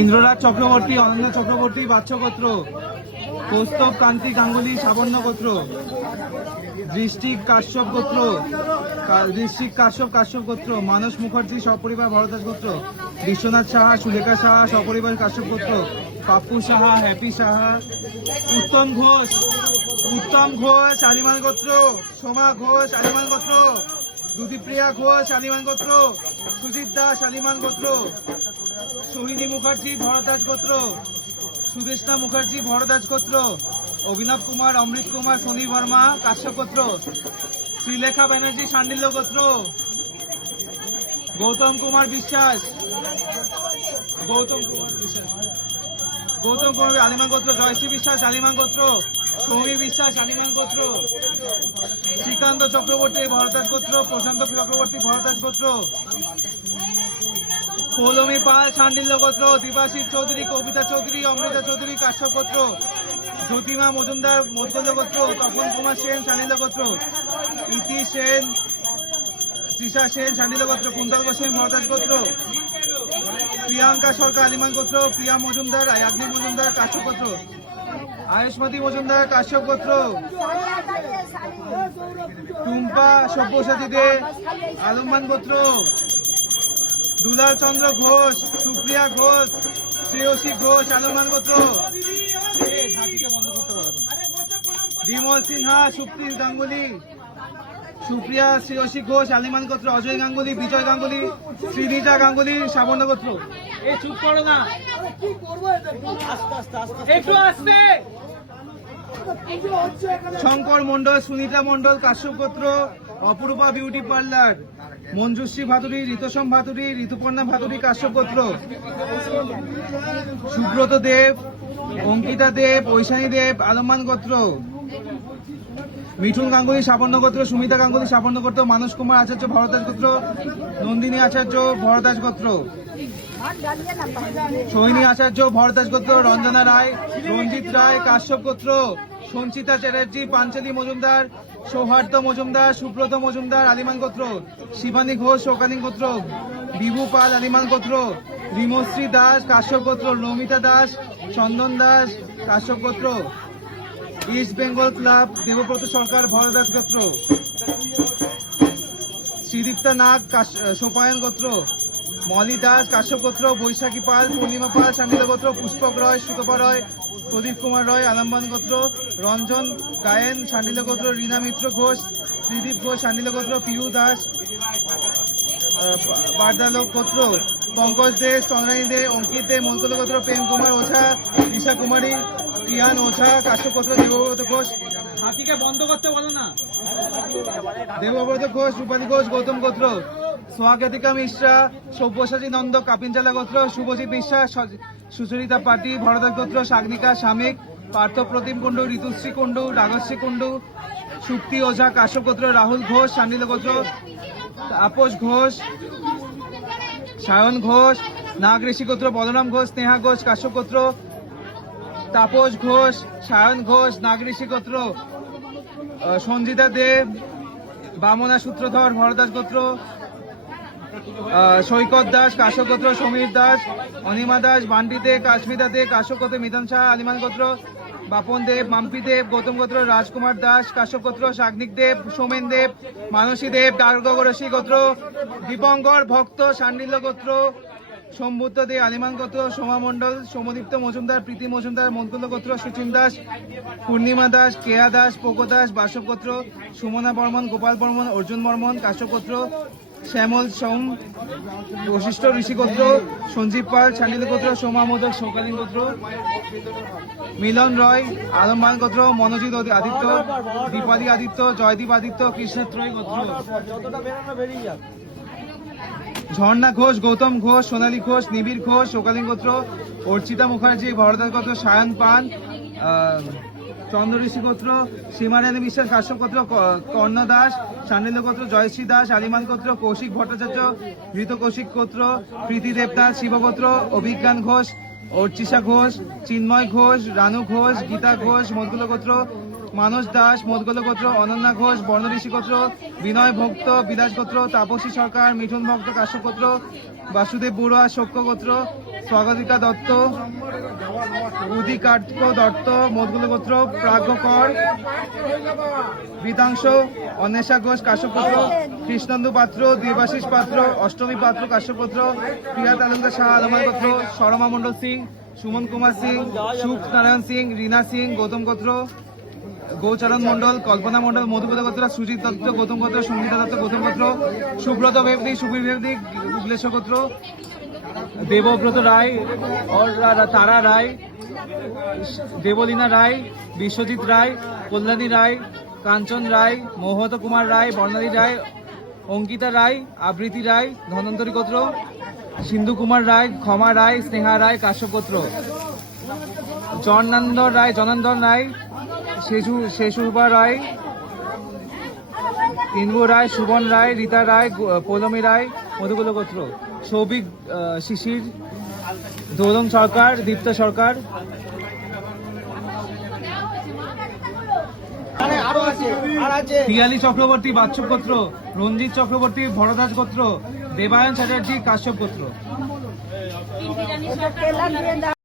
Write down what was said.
ইন্দ্ররাজ চক্রবর্তী, অনন্য চক্রবর্তী বাচ্চ গোত্র, কৌস্তব কান্তি গাঙ্গুলি সাবর্ণ গোত্র, দৃষ্টিক কাশ্যপ গোত্র, কাশ্যপ গোত্র, মানস মুখার্জি সপরিবার ভরদাস গোত্র, বিশ্বনাথ সাহা, সুলেখা সাহা সপরিবার কাশ্যপ গোত্র, পাপ্পু সাহা, হ্যাপি সাহা, উত্তম ঘোষ আলিমান গোত্র, সোমা ঘোষ আলিমান গোত্র, দুদীপ্রিয়া ঘোষ আলিমান গোত্র, সুজিত দাস আলিমান গোত্র, সোহিনী মুখার্জি ভরদাস গোত্র, সুদেশনা মুখার্জি ভরদাস গোত্র, অভিনব কুমার, অমৃত কুমার, সোনি বর্মা কাশ্যপ গোত্র, শ্রীলেখা ব্যানার্জি শান্ডিল্য গোত্র, গৌতম কুমার বিশ্বাস আলিমান গোত্র, জয়শ্রী বিশ্বাস আলিমান গোত্র, সৌমি বিশ্বাস আলিমান গোত্র, শ্রীকান্ত চক্রবর্তী ভরদাস গোত্র, প্রশান্ত চক্রবর্তী ভরদাস গোত্র, পৌলমী পাল শান্ডিল্য গোত্র, দিবাশিস চৌধুরী, কবিতা চৌধুরী, অমৃতা চৌধুরী কাশ্যপ গোত্র, জ্যোতিমা মজুমদার মৌদগল্য গোত্র, তপন কুমার সেন শান্ডিল্য গোত্র, ইতি সেন, তৃষা সেন শান্ডিল্য গোত্র, কুন্তল সেন ভরদাস গোত্র, প্রিয়াঙ্কা সরকার আলিমান গোত্র, প্রিয়া মজুমদার, আগ্নি মজুমদার কাশ্যপ গোত্র, আয়ুষ্মতী মজুমদার কাশ্যপ গোত্র, টুম্পা সব্যসাচী দে আলম্বান গোত্র, দুলাল চন্দ্র ঘোষ, সুপ্রিয়া ঘোষ, শ্রেয়সী ঘোষ আলম্বান গোত্র, বিমল সিনহা, সুপ্রিম গাঙ্গুলি, সুপ্রিয়া শ্রেয়সী ঘোষ আলিমান গোত্র, অজয় গাঙ্গুলি, বিজয় গাঙ্গুলি, শ্রীনিতা গাঙ্গুলি সাবর্ণ গোত্র। এই চুপ করো না, একটু আসতে। শঙ্কর মন্ডল, সুনিতা মন্ডল কাশ্যপ গোত্র, অপরূপা বিউটি পার্লার, মঞ্জুশ্রী ভাদুরী, ঋতসম ভাদুরী, ঋতুপর্ণা ভাদুরী কাশ্যপ গোত্র, সুব্রত দেব, অঙ্কিতা দেব, ঐশানী দেব আলম্বান গোত্র, মিঠুন গাঙ্গুলি সাবর্ণ গোত্র, সুমিতা গাঙ্গুলি সাবর্ণ গোত্র, মানস কুমার আচার্য ভরদাস গোত্র, নন্দিনী আচার্য ভরদাস গোত্র, সোহিনী আচার্য ভরদাস গোত্র, রঞ্জনা রায়, রঞ্জিত রায় কাশ্যপ গোত্র, সঞ্চিতা চ্যাটার্জি, পাঞ্চালী মজুমদার, সৌহার্দ্য মজুমদার, সুব্রত মজুমদার আলিমান গোত্র, শিবানী ঘোষ শোকালীন গোত্র, বিভু পাল আলিমান গোত্র, রিমশ্রী দাস কাশ্যপ গোত্র, নমিতা দাস, চন্দন দাস কাশ্যপ গোত্র, ইস্ট বেঙ্গল ক্লাব দেবব্রত সরকার ভরদাস গোত্র, শ্রীদীপ্তা নাগ সোপায়ন গোত্র, মলি দাস কাশ্যপ গোত্র, বৈশাখী পাল, পূর্ণিমা পাল শান্ডিল্য গোত্র, পুষ্পক রয়, সুতপা রয়, প্রদীপ কুমার রয় আলম্বান গোত্র, রঞ্জন গায়েন শান্ডিল্য গোত্র, রীনা মিত্র ঘোষ, ত্রিদীপ ঘোষ শান্ডিল্য গোত্র, পিউ দাস বারদালোক গোত্র, পঙ্কজ দে, চন্দ্রানী দে, অঙ্কিত দে মলকল গোত্র, প্রেম কুমার ওঝা, ঈশা কুমারী, প্রিয়ান ওঝা কাশ্যপ গোত্র, দেবব্রত ঘোষ, হাতিকে বন্ধ করতে বলো না, দেবব্রত ঘোষ, রূপালী ঘোষ গৌতম গোত্র, সোহাগতিকা মিশ্রা, সব্যসাচী নন্দ কাপিনচালা গোত্র, শুভজিৎ বিশ্বাস, সুচরিতা পাটি ভরদাস গোত্র, সাগ্নিকা সামিক, পার্থ প্রতিম কুণ্ডু, ঋতুশ্রী কুণ্ডু, রাগশ্রী কুণ্ডু, সুক্তি ওঝা কাশ্যপ গোত্র, রাহুল ঘোষ শান্ডিল্য গোত্র, তাপস ঘোষ, সায়ন ঘোষ নাগ ঋষি গোত্র, বলরাম ঘোষ, স্নেহা ঘোষ কাশ্যপ গোত্র, তাপস ঘোষ, সায়ন ঘোষ নাগ ঋষি গোত্র, সঞ্জিতা দেব, বামনা সূত্রধর ভরদাস গোত্র, সৈকত দাস কাশ্যপ গোত্র, সমীর দাস, অনিমা দাস, বান্টি দে, কাশ্মিতা দে কাশ্যপ গোত্র, মিথন শাহ আলিমান গোত্র, বাপন দেব, মাম্পি দেব গৌতম গোত্র, রাজকুমার দাস কাশ্যপ গোত্র, সাগ্নিক দেব, সোমেন দেব, মানসী দেব ডার্গরসী গোত্র, দীপঙ্কর ভক্ত শান্ডিল্য গোত্র, সম্ভুত দে আলিমান গোত্র, সোমা মন্ডল, সোমদীপ্ত মজুমদার, প্রীতি মজুমদার মনকুল্য গোত্র, সুচিন দাস, পূর্ণিমা দাস, কেয়া দাস, পোকো দাস বাসব গোত্র, সুমনা বর্মন, গোপাল বর্মন, অর্জুন বর্মন কাশ্যপ গোত্র, শ্যামল সোম, বশিষ্ঠ ঋষি গোত্র, সঞ্জীব পাল শান্ডিল্য গোত্র, সোমা মোদক শোকালীন গোত্র, মিলন রয় আলম্বান গোত্র, মনোজিৎ আদিত্য, দীপালি আদিত্য, জয়দীপ আদিত্য কৃষ্ণত্রয় গোত্র, ঝর্ণা ঘোষ, গৌতম ঘোষ, সোনালী ঘোষ, নিবিড় ঘোষ শোকালীন গোত্র, অর্চিতা মুখার্জি ভরদাস গোত্র, সায়ন পান চন্দ্র ঋষি গোত্র, সীমারানী বিশ্বাস কাশ্যপ গোত্র, কর্ণ দাস শান্ডিল্য গোত্র, জয়শ্রী দাস আলিমান গোত্র, কৌশিক ভট্টাচার্য ঋত কৌশিক গোত্র, প্রীতি দেবনাথ শিবগোত্র, অভিজ্ঞান ঘোষ, অর্চিষা ঘোষ, চিন্ময় ঘোষ, রানু ঘোষ, গীতা ঘোষ মদগুল গোত্র, মানস দাস মদগুল গোত্র, অনন্যা ঘোষ বর্ণ ঋষি গোত্র, বিনয় ভক্ত বিলাস গোত্র, তাপসী সরকার মিঠুন ভক্ত কাশ্যপ গোত্র, বাসুদেব বড়ুয়া শক্য গোত্র, স্বাগতিকা দত্ত, উদিকার্ক দত্ত মধুকুল গোত্র, প্রাজ্ঞ কর, বিতাংশ, অন্বেষা ঘোষ কাশ্যপ গোত্র, কৃষ্ণন্দু পাত্র, দেবাশিস পাত্র, অষ্টমী পাত্র কাশ্যপ গোত্র, প্রিয়া তালুকদার শাহ আলমান গোত্র, শর্মা মন্ডল সিং, সুমন কুমার সিং, সুখ নারায়ণ সিং, রীনা সিং গৌতম গোত্র, গৌচরণ মন্ডল, কল্পনা মন্ডল মধুপুর গোত্র, সুজিত দত্ত গৌতম গোত্র, সঙ্গীতা দত্ত গৌতম গোত্র, সুব্রত বেবদি সুবীর বেবদি উগলেশ গোত্র, দেবব্রত রায় और তারা রায়, দেবলীনা রায়, বিশ্বজিৎ রায়, কল্যাণী রায়, কাঞ্চন রায়, মৌহত কুমার রায়, বর্ণালী রায়, অঙ্কিতা রায়, আবৃতি রায় ধনন্তরী গোত্র, সিন্ধু কুমার রায়, ক্ষমা রায়, স্নেহা রায় কাশ্যপ গোত্র, জনান্দন রায়, শেষুবা রায়, ইন্দ্র রায়, সুবন রায়, রীতা রায়, পৌলমী রায় মধুকুল গোত্র, সৌভিক শিশির, দৌলং সরকার, দীপ্ত সরকার, পিয়ালি চক্রবর্তী বাচ্চব গোত্র, রঞ্জিত চক্রবর্তী ভরদাস গোত্র, দেবায়ন চ্যাটার্জি কাশ্যপ গোত্র।